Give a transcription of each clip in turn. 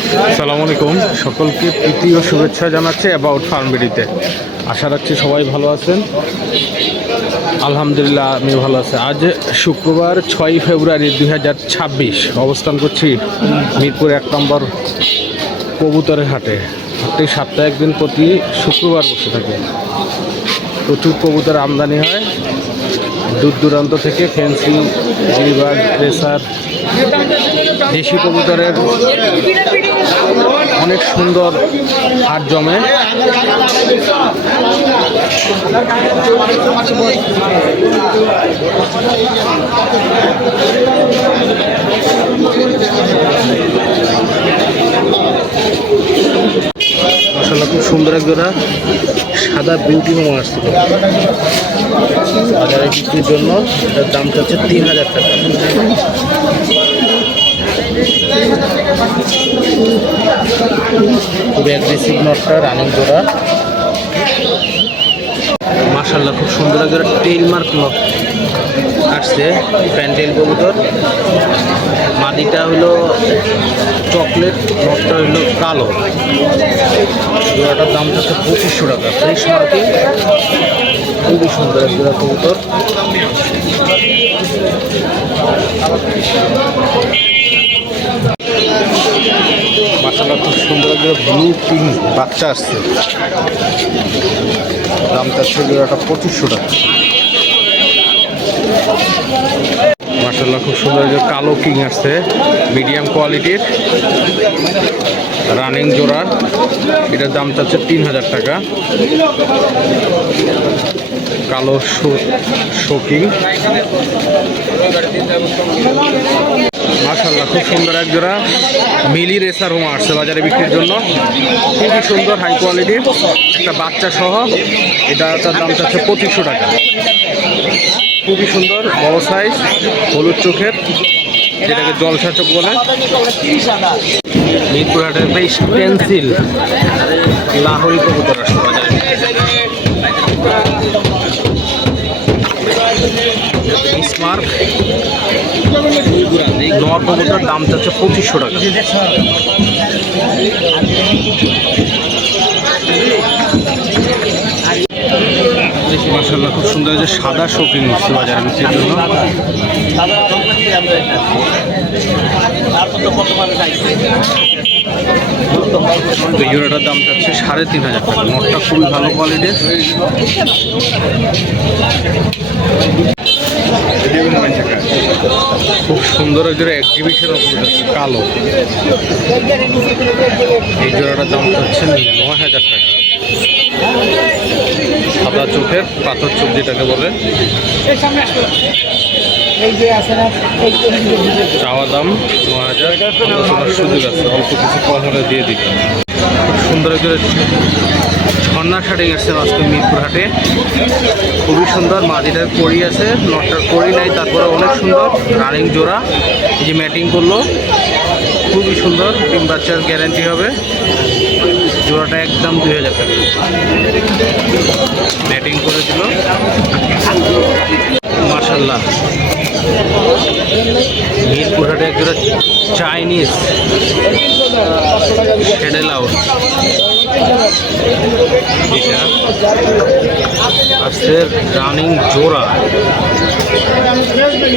আসসালামু আলাইকুম, সকলকে প্রীতি ও শুভেচ্ছা জানাচ্ছি অ্যাবাউট ফার্ম ভিডিওতে। আশা রাখছি সবাই ভালো আছেন। আলহামদুলিল্লাহ আমি ভালো আছি। আজ শুক্রবার 6 ফেব্রুয়ারি 2026 অবস্থান করছি মিরপুর 1 নম্বর কবুতরের হাটে। হাটটি সপ্তাহে একদিন প্রতি শুক্রবার বসে থাকে। প্রচুর কবুতর আমদানি হয় দূর দূরান্ত থেকে। ফেন্সি, গিরিবাজ, রেসার, দেশি কবুতরের অনেক সুন্দর হাট জমে। মাশাআল্লাহ, খুব সুন্দর এক জোড়া সাদা বিউটি হোম আসছিল বাজারে বিক্রির জন্য। এটার দাম চাচ্ছে 3000 টাকা। খুব অ্যাগ্রেসিভ নটটা, রানিং জোড়া। মাশাআল্লাহ, খুব সুন্দর এক জোড়া টেইল মার্ক নট আসছে, প্যান্ডেল কবুতর। মাদিটা হলো চকলেট, নটটা হলো কালো। জোড়াটার দাম হচ্ছে 2500 টাকা। ফ্রেশ মার্কিং, খুবই সুন্দর এক জোড়া কবুতর। মাশাআল্লাহ, খুব সুন্দর এক জোড়া ব্লু পিং বাচ্চা আসছে, দাম চাচ্ছে জোড়াটা 2500 টাকা। মাশাআল্লাহ, খুব সুন্দর যে কালো কিং আসছে, মিডিয়াম কোয়ালিটির, রানিং জোড়া। এটার দাম চাচ্ছে 3000 টাকা। কালো শোকিং। মাশাআল্লাহ, খুব সুন্দর এক জোড়া মিলি রেসার হোমা আসছে বাজারে বিক্রির জন্য। খুবই সুন্দর, হাই কোয়ালিটির, একটা বাচ্চা সহ। তার দাম চাচ্ছে 2500 টাকা। খুবই সুন্দর, বড় সাইজ, হলুদ চোখের, যেটাকে জলসা চোখ বলে। মিরপুর হাটের বেশ পেন্সিল লাহোরি কবুতর আসছে বাজারে। স্মার্ট নর কবুতর, দাম চাচ্ছে 2500 টাকা। মাশাআল্লাহ, খুব সুন্দর যে সাদা শৌখিন উঠছে বাজারে বিক্রির জন্য। এই জোড়াটার দাম চাচ্ছে 3500 টাকা। নটটা খুবই ভালো কোয়ালিটির। খুব সুন্দর এক জোড়া এক্সিবিশন কালো। এই জোড়াটার দাম চাচ্ছে 9000 টাকা। সাদা চোখের, পাথর চোখ যেটাকে বলে। চাওয়া দাম 9000, সুযোগ আছে, অল্প কিছু কম হলে দিয়ে দিবে। খুব সুন্দর করে ঝর্ণা শার্টিং আসছে আজকে মিরপুর হাটে। খুবই সুন্দর, মাদিটার কড়ি আছে, নটটার কড়ি নাই, তারপরে অনেক সুন্দর রানিং জোড়া। এই যে ম্যাটিং করলো, খুবই সুন্দর, ডিম বাচ্চার গ্যারান্টি হবে। জোড়াটা একদম 2000 টাকা। ম্যাটিং করে দিল। মাশাআল্লাহ, মিরপুর হাটে এক জোড়া চাইনিজ হেডেল আউট। এটা আসছে রানিং জোড়া।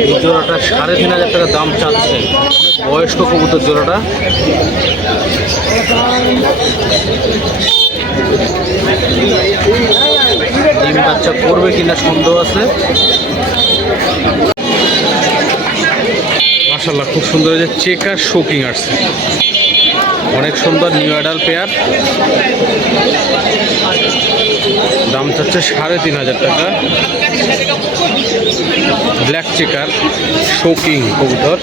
এই জোড়াটা 3500 টাকা দাম চাচ্ছে। বয়স্ক কবুতর জোড়াটা। ডিম বাচ্চা করবে কিনা সন্দেহ আছে। মাশাআল্লাহ, খুব সুন্দর যে চেকার শোকিং আসছে, অনেক সুন্দর নিউ অ্যাডাল পেয়ার। দাম চাচ্ছে 3500 টাকা। ব্ল্যাক চেকার শোকিং কবুতর,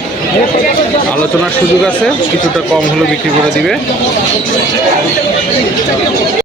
আলোচনার সুযোগ আছে, কিছুটা কম হলে বিক্রি করে দিবে।